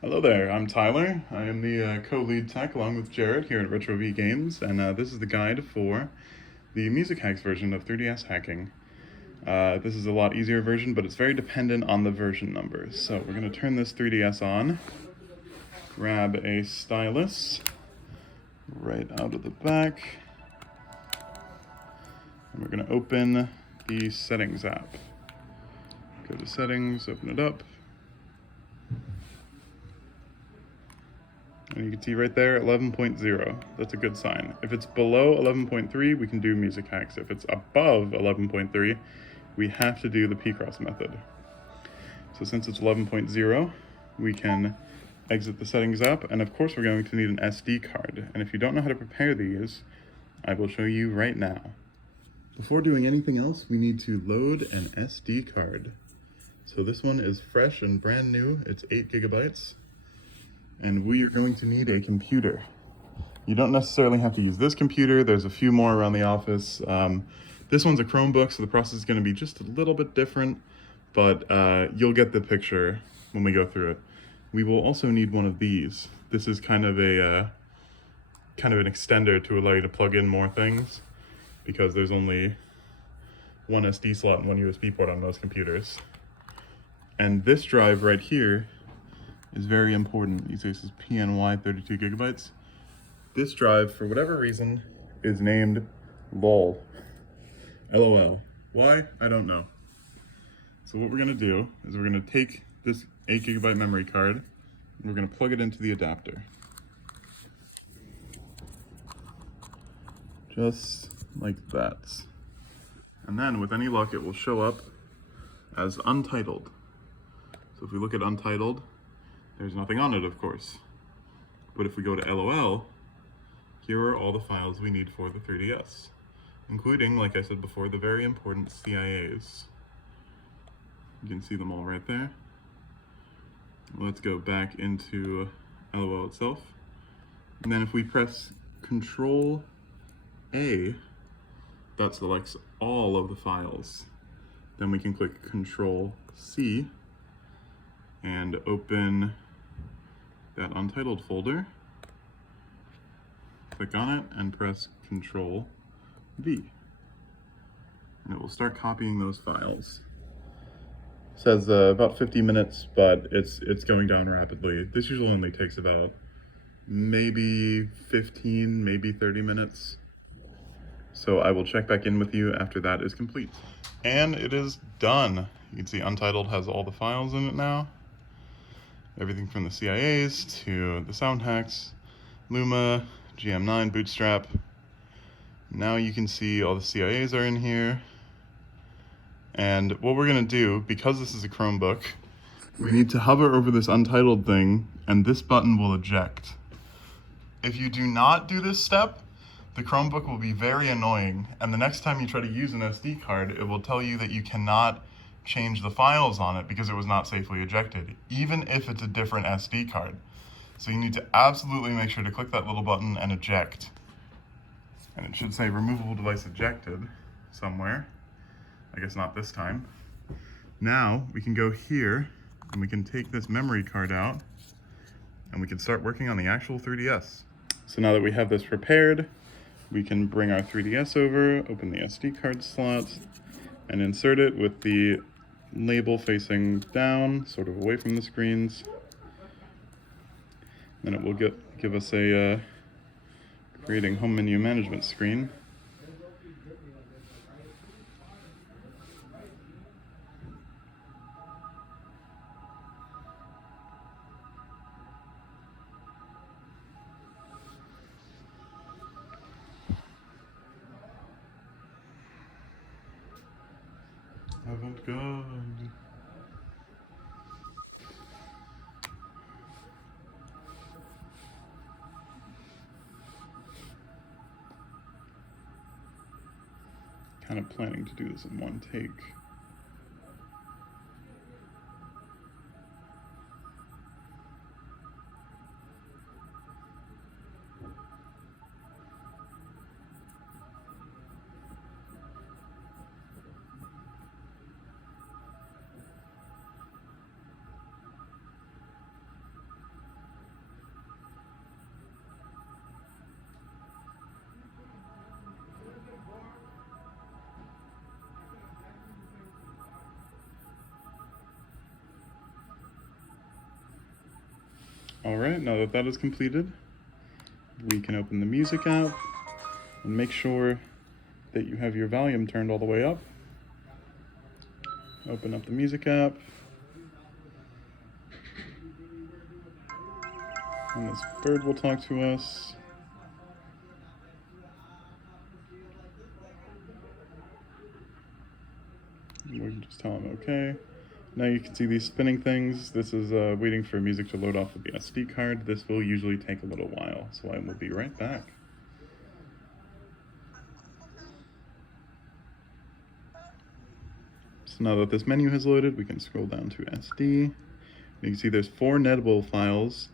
Hello there, I'm Tyler. I am the co-lead tech along with Jared here at Retro V Games, and this is the guide for the Musichaxx version of 3DS hacking. This is a lot easier version, but it's very dependent on the version numbers. So we're going to turn this 3DS on, grab a stylus right out of the back, and we're going to open the Settings app. Go to Settings, open it up. And you can see right there, 11.0. That's a good sign. If it's below 11.3, we can do Musichaxx. If it's above 11.3, we have to do the P-Cross method. So since it's 11.0, we can exit the Settings app, and of course we're going to need an SD card. And if you don't know how to prepare these, I will show you right now. Before doing anything else, we need to load an SD card. So this one is fresh and brand new. It's 8 gigabytes. And we are going to need a computer. You don't necessarily have to use this computer. There's a few more around the office. This one's a Chromebook, so the process is going to be just a little bit different, but you'll get the picture when we go through it. We will also need one of these. This is kind of an extender to allow you to plug in more things, because there's only one SD slot and one USB port on most computers. And this drive right here is very important. You see this is PNY 32 gigabytes. This drive, for whatever reason, is named LOL. LOL. Why? I don't know. So what we're gonna do is we're gonna take this 8 gigabyte memory card and we're gonna plug it into the adapter. Just like that. And then with any luck, it will show up as untitled. So if we look at untitled, there's nothing on it, of course. But if we go to LOL, here are all the files we need for the 3DS, including, like I said before, the very important CIAs. You can see them all right there. Let's go back into LOL itself. And then if we press Control A, that selects all of the files. Then we can click Control C and open that untitled folder. Click on it and press Control V. And it will start copying those files. It says about 50 minutes, but it's going down rapidly. This usually only takes about maybe 15, maybe 30 minutes. So I will check back in with you after that is complete. And it is done. You can see Untitled has all the files in it now. Everything from the CIAs to the sound hacks, Luma, GM9, Bootstrap. Now you can see all the CIAs are in here. And what we're gonna do, because this is a Chromebook, we need to hover over this untitled thing and this button will eject. If you do not do this step, the Chromebook will be very annoying, and the next time you try to use an SD card, it will tell you that you cannot change the files on it because it was not safely ejected, even if it's a different SD card. So you need to absolutely make sure to click that little button and eject. And it should say removable device ejected somewhere. I guess not this time. Now we can go here and we can take this memory card out and we can start working on the actual 3DS. So now that we have this prepared, we can bring our 3DS over, open the SD card slot, and insert it with the label facing down, sort of away from the screens. Then it will give us a creating home menu management screen. Avant-garde. Kind of planning to do this in one take. All right, now that that is completed, we can open the Music app and make sure that you have your volume turned all the way up. Open up the Music app. And this bird will talk to us. We can just tell him okay. Now you can see these spinning things. This is waiting for music to load off of the SD card. This will usually take a little while, so I will be right back. So now that this menu has loaded, we can scroll down to SD. You can see there's 4 nettable files.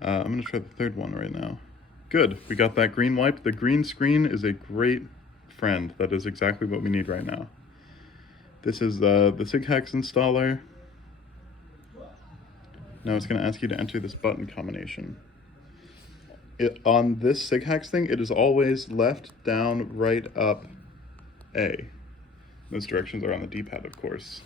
I'm gonna try the third one right now. Good, we got that green wipe. The green screen is a great friend. That is exactly what we need right now. This is the Musichaxx installer. Now it's gonna ask you to enter this button combination. On this Musichaxx thing, it is always left, down, right, up, A. Those directions are on the D-pad, of course.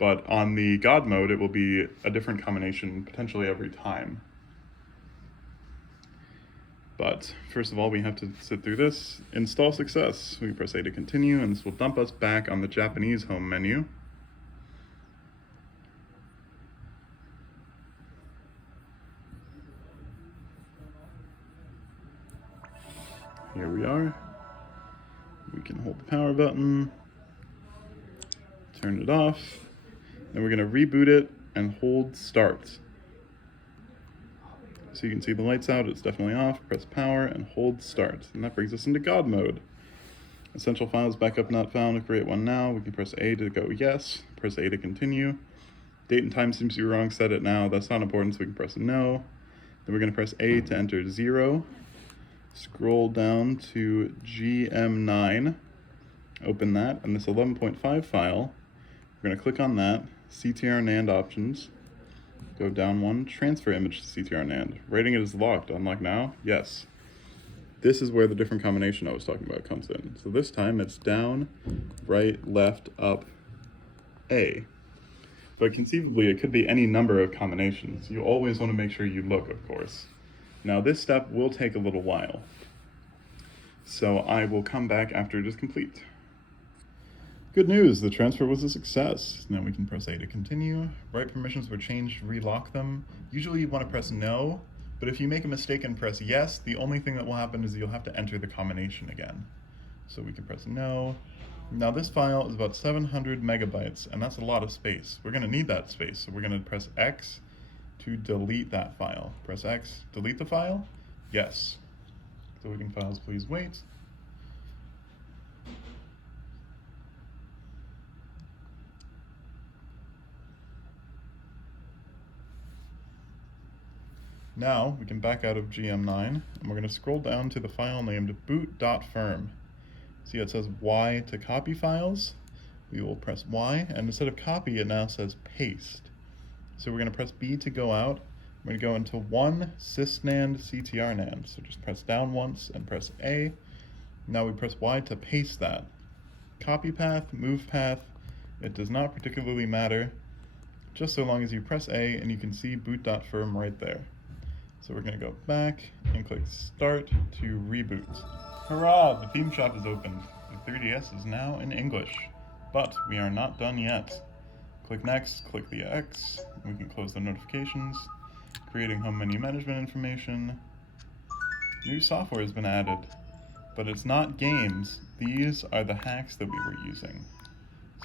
But on the God mode, it will be a different combination potentially every time. But first of all, we have to sit through this. Install success. We press A to continue, and this will dump us back on the Japanese home menu. Here we are. We can hold the power button, turn it off, then we're gonna reboot it and hold start. So you can see the light's out, it's definitely off. Press power and hold start. And that brings us into God mode. Essential files, backup not found, create one now. We can press A to go yes, press A to continue. Date and time seems to be wrong, set it now. That's not important, so we can press no. Then we're gonna press A to enter 0. Scroll down to GM9, open that, and this 11.5 file, we're gonna click on that, CTR NAND options, go down one, transfer image to CTR NAND. Rating it as locked, unlock now, yes. This is where the different combination I was talking about comes in. So this time it's down, right, left, up, A. But conceivably it could be any number of combinations. You always want to make sure you look, of course. Now this step will take a little while. So I will come back after it is complete. Good news, the transfer was a success. Now we can press A to continue. Write permissions were changed, relock them. Usually you want to press no, but if you make a mistake and press yes, the only thing that will happen is you'll have to enter the combination again. So we can press no. Now this file is about 700 megabytes, and that's a lot of space. We're gonna need that space, so we're gonna press X to delete that file. Press X, delete the file? Yes. Deleting files, please wait. Now we can back out of GM9, and we're going to scroll down to the file named boot.firm. See it says Y to copy files. We will press Y, and instead of copy, it now says paste. So we're going to press B to go out. We're going to go into one sysnand CTRNAND. So just press down once and press A. Now we press Y to paste that. Copy path, move path, it does not particularly matter, just so long as you press A and you can see boot.firm right there. So we're going to go back and click Start to reboot. Hurrah! The theme shop is opened. The 3DS is now in English, but we are not done yet. Click Next, click the X, we can close the notifications, creating home menu management information. New software has been added, but it's not games. These are the hacks that we were using.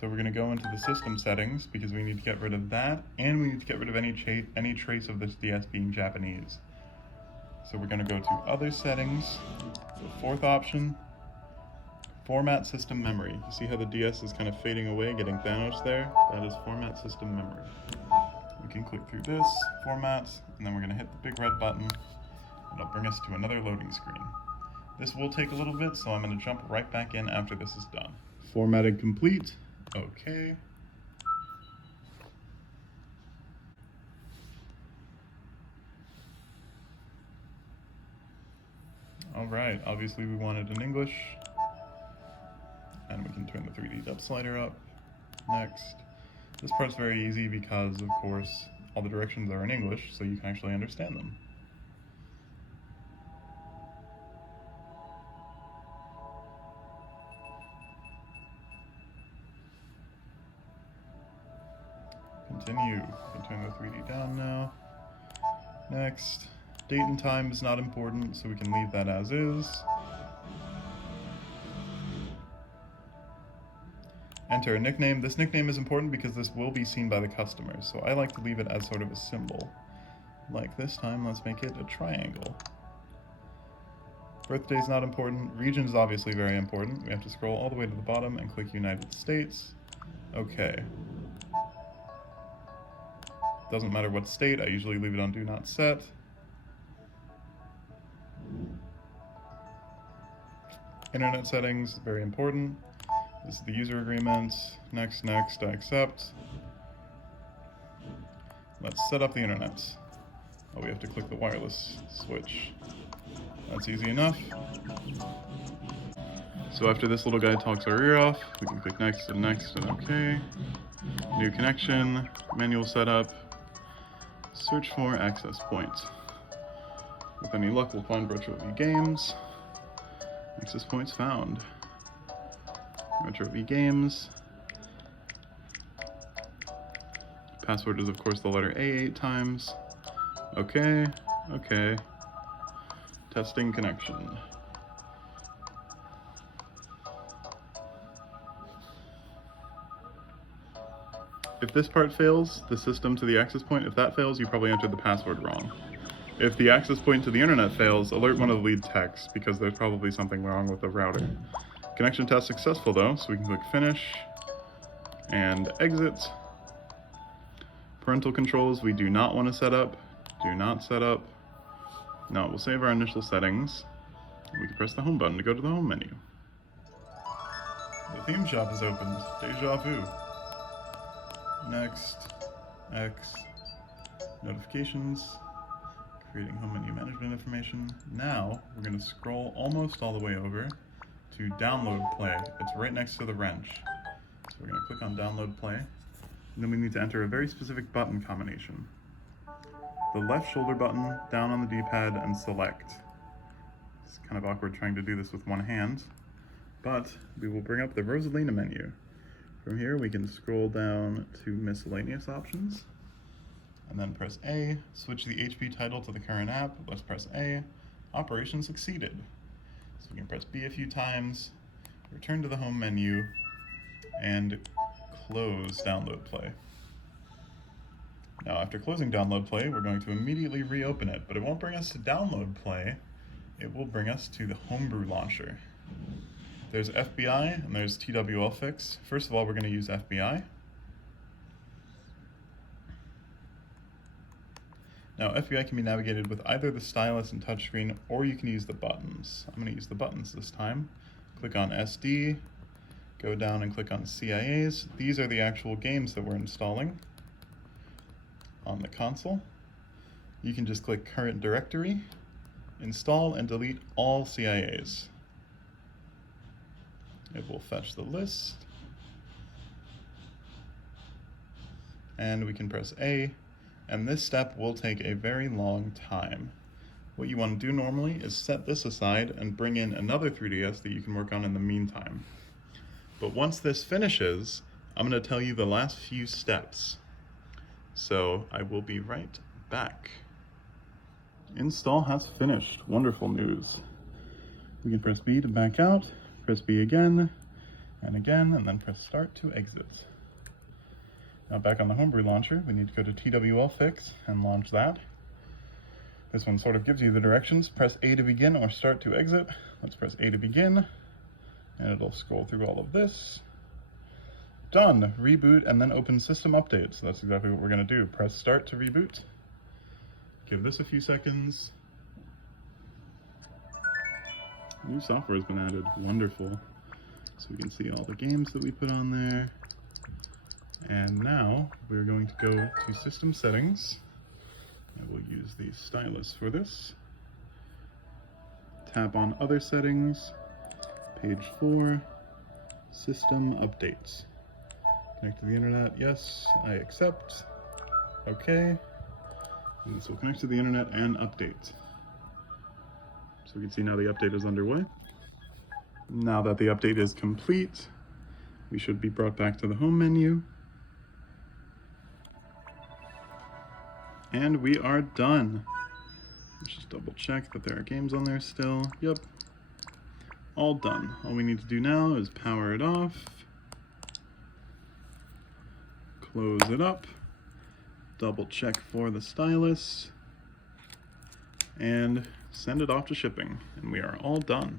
So we're going to go into the system settings because we need to get rid of that, and we need to get rid of any trace of this DS being Japanese. So we're going to go to Other Settings, the fourth option, Format System Memory. You see how the DS is kind of fading away, getting Thanos there? That is Format System Memory. We can click through this, Format, and then we're going to hit the big red button, and it'll bring us to another loading screen. This will take a little bit, so I'm going to jump right back in after this is done. Formatting complete. Okay. Alright, obviously we want it in English. And we can turn the 3D depth slider up. Next. This part's very easy because, of course, all the directions are in English so you can actually understand them. Continue. You can turn the 3D down now. Next. Date and time is not important, so we can leave that as is. Enter a nickname. This nickname is important because this will be seen by the customer, so I like to leave it as sort of a symbol. Like this time, let's make it a triangle. Birthday is not important. Region is obviously very important. We have to scroll all the way to the bottom and click United States. Okay. Doesn't matter what state, I usually leave it on Do Not Set. Internet settings, very important. This is the user agreement. Next, next, I accept. Let's set up the internet. Oh, we have to click the wireless switch. That's easy enough. So after this little guy talks our ear off, we can click next and next and okay. New connection, manual setup, search for access point. With any luck, we'll find Retro V Games. Access points found. Retro V Games. Password is of course the letter A 8 times. Okay, okay. Testing connection. If this part fails, the system to the access point, if that fails, you probably entered the password wrong. If the access point to the internet fails, alert one of the lead techs, because there's probably something wrong with the router. Connection test successful though, so we can click finish and exit. Parental controls we do not want to set up. Do not set up. Now we'll save our initial settings. We can press the home button to go to the home menu. The theme shop is opened. Deja vu. Next. X. Notifications. Creating home menu management information. Now we're going to scroll almost all the way over to download play. It's right next to the wrench. So we're going to click on download play. And then we need to enter a very specific button combination. The left shoulder button down on the D-pad and select. It's kind of awkward trying to do this with one hand, but we will bring up the Rosalina menu. From here we can scroll down to miscellaneous options and then press A, switch the HP title to the current app. Let's press A. Operation succeeded. So we can press B a few times, return to the home menu, and close download play. Now after closing download play, we're going to immediately reopen it, but it won't bring us to download play, it will bring us to the homebrew launcher. There's FBI and there's TWL fix. First of all, we're going to use FBI. Now FBI can be navigated with either the stylus and touchscreen, or you can use the buttons. I'm going to use the buttons this time. Click on SD, go down and click on CIAs. These are the actual games that we're installing on the console. You can just click current directory, install and delete all CIAs. It will fetch the list, and we can press A, and this step will take a very long time. What you want to do normally is set this aside and bring in another 3DS that you can work on in the meantime. But once this finishes, I'm going to tell you the last few steps. So I will be right back. Install has finished. Wonderful news. We can press B to back out, press B again, and then press start to exit. Now back on the homebrew launcher, we need to go to TWL fix and launch that. This one sort of gives you the directions. Press A to begin or start to exit. Let's press A to begin, and it'll scroll through all of this. Done. Reboot and then open system update. So that's exactly what we're going to do. Press start to reboot. Give this a few seconds. New software has been added. Wonderful. So we can see all the games that we put on there. And now we're going to go to system settings. I will use the stylus for this. Tap on other settings. Page 4. System updates. Connect to the internet, yes, I accept. Okay. And this will connect to the internet and update. So we can see now the update is underway. Now that the update is complete, we should be brought back to the home menu. And we are done. Let's just double check that there are games on there still. Yep. All done. All we need to do now is power it off, close it up, double check for the stylus, and send it off to shipping. And we are all done.